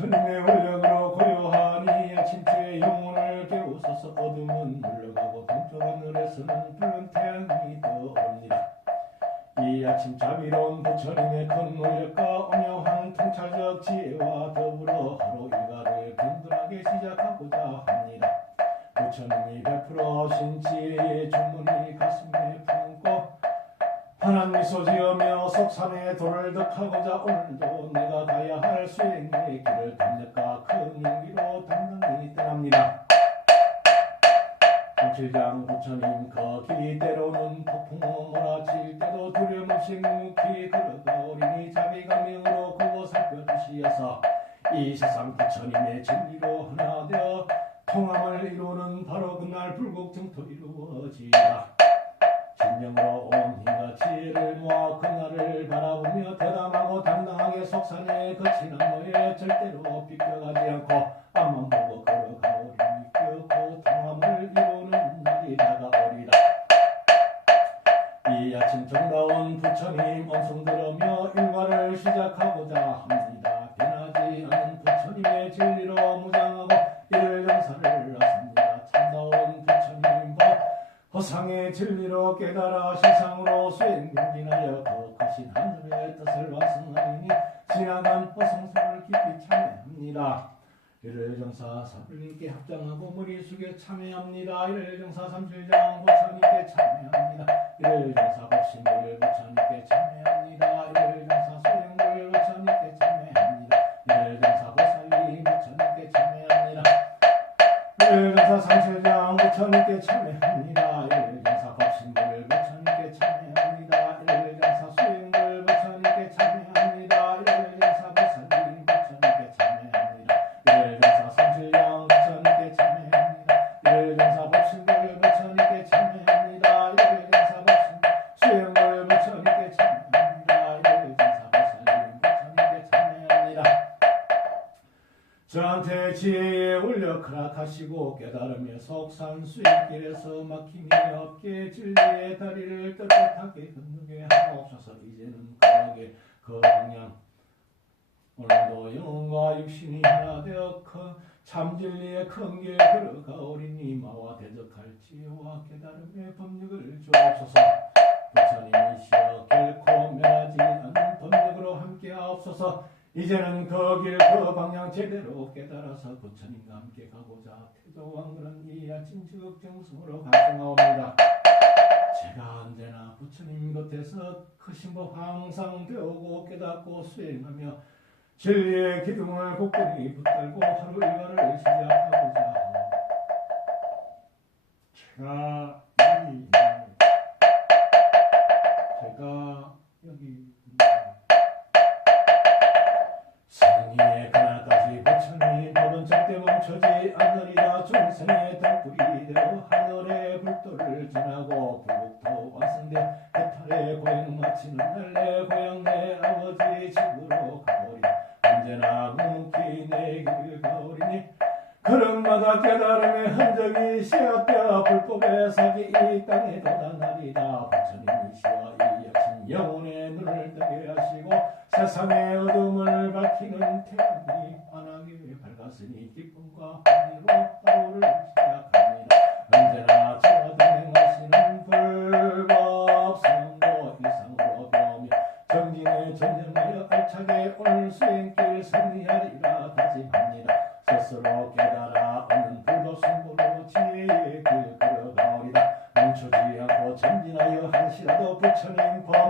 부처 미소 지으며 속산의 도를 덕하고자 오늘도 내가 가야 할 수행의 길을 담력과 큰 용기로 당당히 떠납니다. 공칠장 부처님 거기 때로는 폭풍우 몰아칠 때도 두려움 없이 묵묵히 걸어가오리니 자비감명으로 그곳 살펴주시어서 이 세상 부처님의 진리로 하나 되어 통함을 이루는 바로 그날 불국 증토 이루어지라 진정으로 허상의 진리로 깨달아 세상으로 수행경진하여 거룩하신 하늘의 뜻을 완성하리니 지나간 허성사를 깊이 참여합니다. 이를 정사 사불님께 합장하고 머리숙에 참여합니다. 이를 정사 삼실장 부처님께 참여합니다. 이를 정사 법신들 부처님께 참여합니다. 이를 정사 삼실장 부처님께 참여합니다. 올려 크락하시고 깨달음의 속산 수행길에서 막힘이 없게 진리의 다리를 떳떳하게 걷는게 하옵소서. 이제는 거하게 그 방향 오늘도 영혼과 육신이 하나 되어 큰 참진리의 큰 길 걸어가오리니 마와 대적할 지혜와 깨달음의 법력을 주옵소서. 부처님이시여 결코 멸하지 않는 법력으로 함께 하옵소서 이제는 그 길 그 방향 제대로 깨달아서 부처님과 함께 가고자 태조왕그런 이 아침 지극정성으로 갈등하옵니다. 제가 언제나 부처님 곁에서 크신 법 항상 배우고 깨닫고 수행하며 진리의 기둥을 굳건히 붙들고 하루 일과를 시작하고자 합니다. 제가 여기 제가 여기 세상의 어둠을 밝히는 태양이 환하게 밝았으니 기쁨과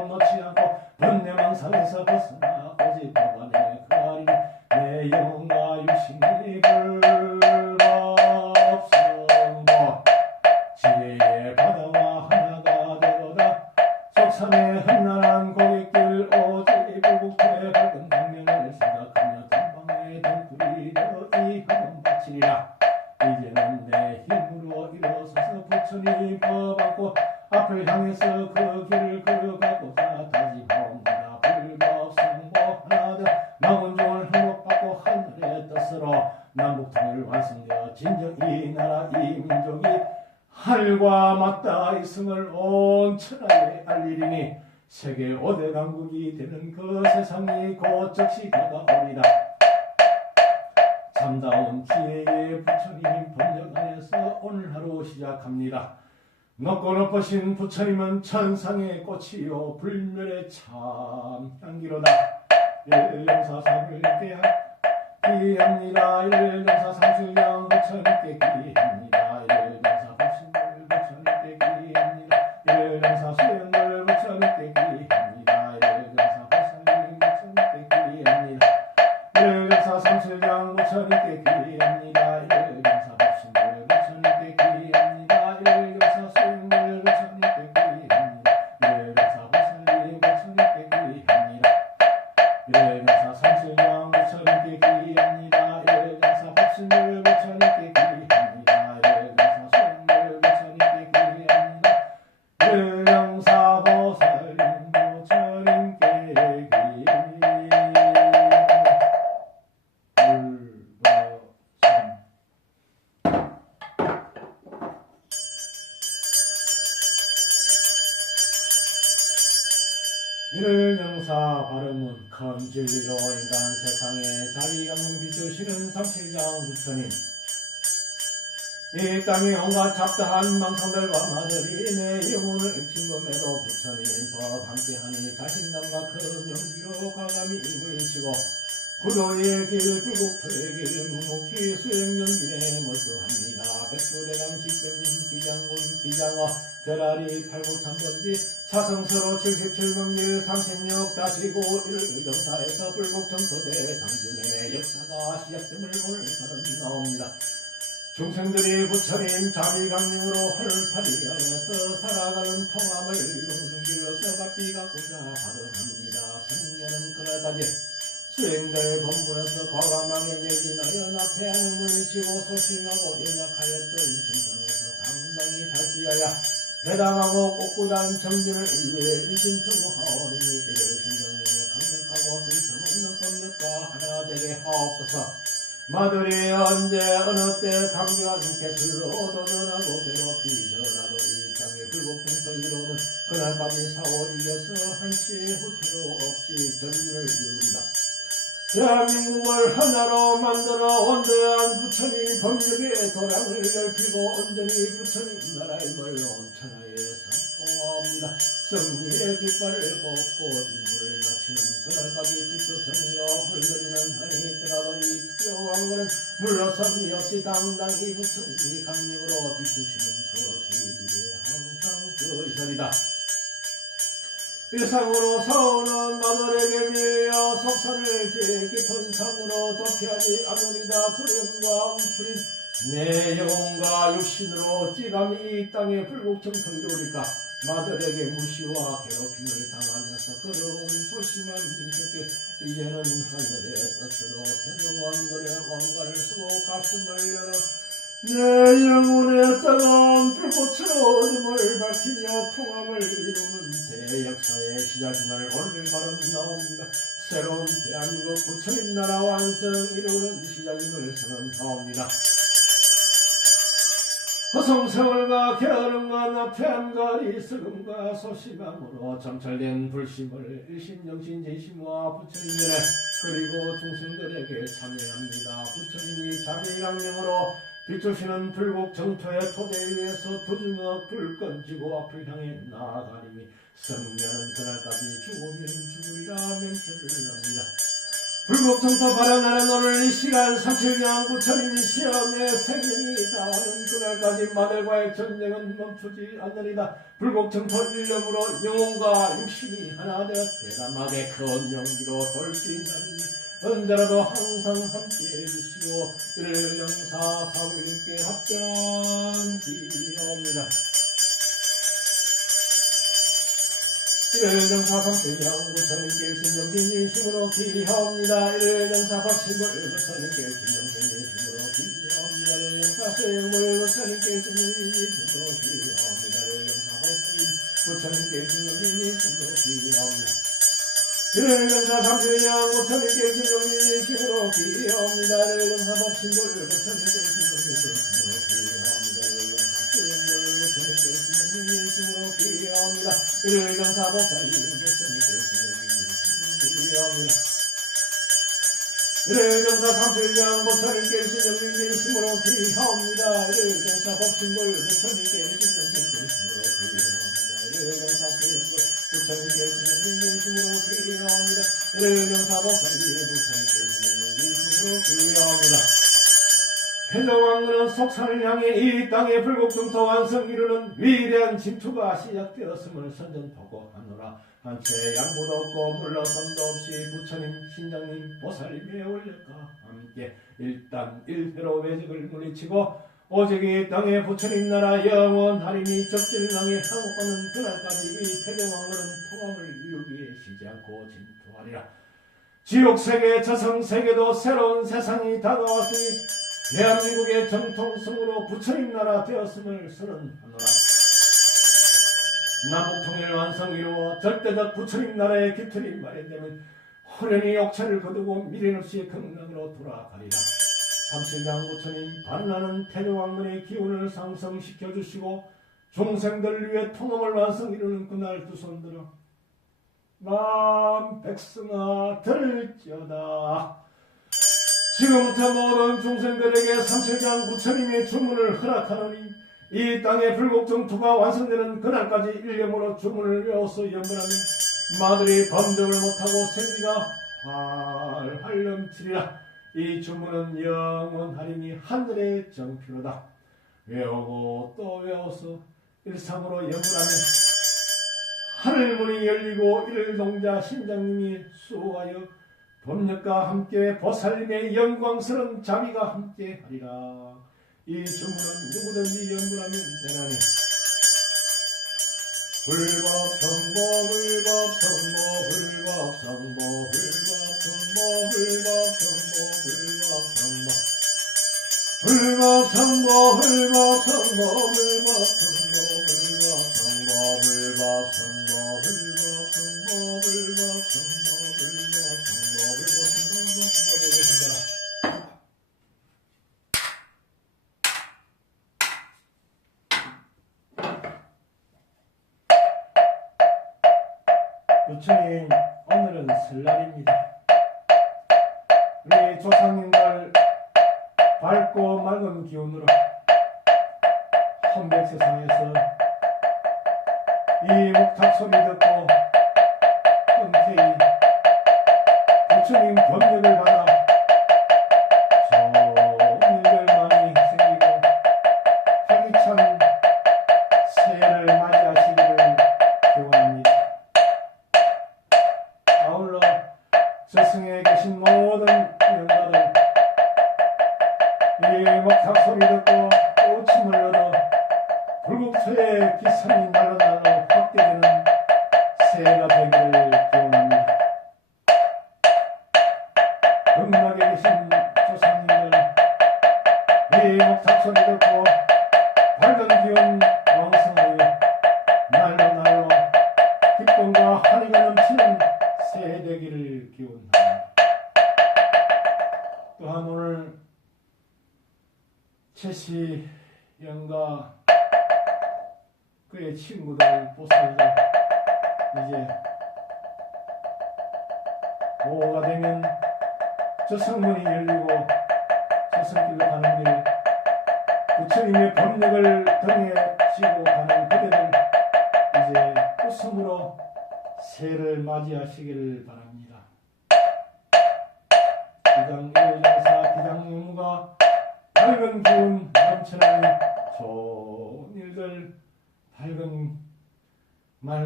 놓지 않고 번뇌 망상에서 벗어나 오직 법안에 거하리니 내 영혼과 육신이 불법 성도 지혜의 바다와 하나가 되로다. 속삼의 험난한 고객길 오직 불국토의 밝은 광명을 생각하며 전방의 등불이 되어 이 하늘 바치리라. 이제는 내 힘으로 일어서서 부처님 법 안고 앞을 향해서 그 길을 걸 완성되어 진정 이 나라 이 민족이 하늘과 맞닿아 있음을 온 천하에 알리리니 세계 5대 강국이 되는 그 세상이 곧 즉시 다가오리다. 참다운 지혜의 부처님 번영하여서 오늘 하루 시작합니다. 높고 높으신 부처님은 천상의 꽃이요 불멸의 참 향기로다. 일령사삼을 기합니다. 일령사 삼술령 부처님께 기합니다. 이를 영사 발음은 큰 진리로 인간 세상에 자비감을 비추시는 삼칠장 부처님. 이 땅에 온갖 잡다한 망상들과 마들이 내 영혼을 침범해도 부처님 법 함께하니 자신감과 큰 용기로 과감히 힘을 치고 구도의 길 불국토의 길 묵묵히 수행연길에 몰두합니다 백두대강 식대민 기장군 기장어 별아리 팔구삼번지 사성서로 77번길 36-5 일정사에서 불국정토대 장중의 역사가 시작됨을 오늘 하는 나옵니다. 중생들이 부처님 자비강림으로 헐탈이하여서 살아가는 통함을 이루는 길로서 바삐 갖고자 발언합니다. 성년은 그날까지 수행자의 본분에서 과감하게 매진하여 나태함을 물리치고 소심하고 연약하였던 심성에서 당당히 달피하여 대담하고 꼿꼿한 정진을 위해 일신투구 하오니 이를 신경님의 강력하고 빈틈없는 법력과 하나 되게 하옵소서. 마들이 언제 어느 때 강교한 개술로 도전하고 괴롭히더라도 이 땅의 불복청토 이루는 그날까지 사오 이겨서 한치의 후퇴도 없이 전진을 이루리다 대한민국을 하나로 만들어 원대한 부처님 법력의 도량을 넓히고 온전히 부처님 나라의 멀온 천하에 선포하옵니다. 승리의 깃발을 꽂고 임무를 마치는 그날까지 빛조성이로 물들이는 한이 뜨라도 이 필요한 것은 물러섬이 없이 당당히 부처님이 강력으로 비추시는 그 길에 항상 서리서리다. 일상으로 서오는 마늘에게 미어 제 깊은 상으로 덮여하지 않으리다. 그림과 웅출인 내 영혼과 육신으로 찌감이 이 땅에 불국정토 이루리까? 마들에게 무시와 괴롭힘을 당하면서 걸어온 소심한 인생길 이제는 하늘의 뜻으로 거래 왕관을 쓰고 가슴을 열어 내 영혼의 따가운 불꽃으로 어둠을 밝히며 통함을 이루는 대역사의 시작임을 오늘 바로 나옵니다. 새로운 대한민국 부처님 나라 완성 이루는 시작임을 선언하옵니다. 허송세월과 게으름과 나태함과 이슬음과 소심함으로 점철된 불심을 일심정신 진심과 부처님들의 그리고 중생들에게 참여합니다. 부처님이 자비 강령으로 비추시는 불국 정토의 토대 위에서 두중어 불 건지고 앞을 향해 나아가리니 성녀는 그날까지 죽으면 죽으리라 맹세를 합니다. 불국 정토 발언하는 오늘 이 시간 삼칠장 부처님이 시험의 생명이 닿는 그날까지 마들과의 전쟁은 멈추지 않으리다. 불국 정토 일념으로 영혼과 육신이 하나 되어 대담하게 큰 용기로 돌진하리니 언제라도 항상 함께 해주시고 이를 영사 사울님께 합장 기옵니다. 이를 영사 삼세령 부처님께 신령진 이심으로 기하옵니다. 이를 영사 박심을 부처님께 신령진 이심으로 기하옵니다. 이를 영사 수행물 부처님께 신령진 이심으로 기하옵니다. 이를 영사 박심 부처님께 신령진 이심으로 기하옵니다. 그를 영사 삼주양 우선을 깨지로니 시로 기옵니다를 영사 법신물 우선을 깨지로니 시로 기옵니다를 영사 수행물 우선을 깨지로니 시로 기옵니다 그를 영사 법사이 우선을 깨지로니 시로 기옵니다 일정사 상필량 보살을 깨신 영민계 힘으로 귀합니다. 일정사 법신걸 보살을 깨신 영민계 힘으로 귀합니다. 일정사 태조왕은 속산을 향해 이 땅의 불국중토 완성 이루는 위대한 침투가 시작되었음을 선전보고 하노라. 한채 양보도 없고 물러섬도 없이 부처님 신장님 보살님의 원력과 함께 일단 일회로 외적을 물리치고 오직 이 땅의 부처님 나라 영원하리니 적진강에 항복하는 그날까지 이 태조왕은 통합을 이루기 위해 쉬지 않고 진투하리라 지옥세계 저성세계도 새로운 세상이 다가왔으니 대한민국의 정통성으로 부처님 나라 되었음을 선언하노라. 남북통일 완성 이루어 절대적 부처님 나라의 기틀이 마련되면 호련히 욕차를 거두고 미련 없이 건강으로 돌아가리라. 삼칠장 부처님 반나는 태조왕건의 기운을 상승시켜 주시고 중생들 위해 통합을 완성 이루는 그날 두 손 들어 남 백성아 들을지어다. 지금부터 모든 중생들에게 삼칠장 부처님의 주문을 허락하노니 이 땅의 불국정토가 완성되는 그날까지 일념으로 주문을 외워서 연문하면 마들이 범정을 못하고 생기가 활활 넘치리라 이 주문은 영원하리니 하늘의 정표로다 외우고 또 외워서 일상으로 연문하면 하늘문이 열리고 이를 동자 신장님이 수호하여 법력과 함께 보살님의 영광스러운 자비가 함께 하리라. 이 주문은 누구든지 연구하면 되나니. 불법 성보 불법 성보 불법 성보 불법 성보 불법 성보 흘마상보 흘마상보 흘마상보 흘마상보 흘마상보 이 목탁 소리 듣고 흔쾌히 부처님 법력을 받아 좋은 일들 많이 생기고 활기찬 새해를 맞이하시기를 기원합니다. 아울러 저승에 계신 모든 영가들 이 목탁 소리 듣고 오침을 얻어 불국토의 기선이 날 최씨 영가 그의 친구들 보살들 이제 오후가 되면 저 성문이 열리고 저 성길로 가는 길 부처님의 법력을 등에 지고 가는 그대들 이제 웃음으로 새해를 맞이하시기를 바랍니다.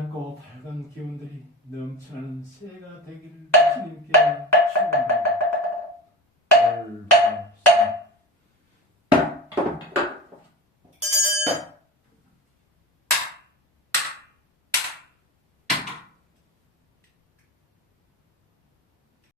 맑고 밝은 기운들이 넘쳐나는 새해가 되기를 주님께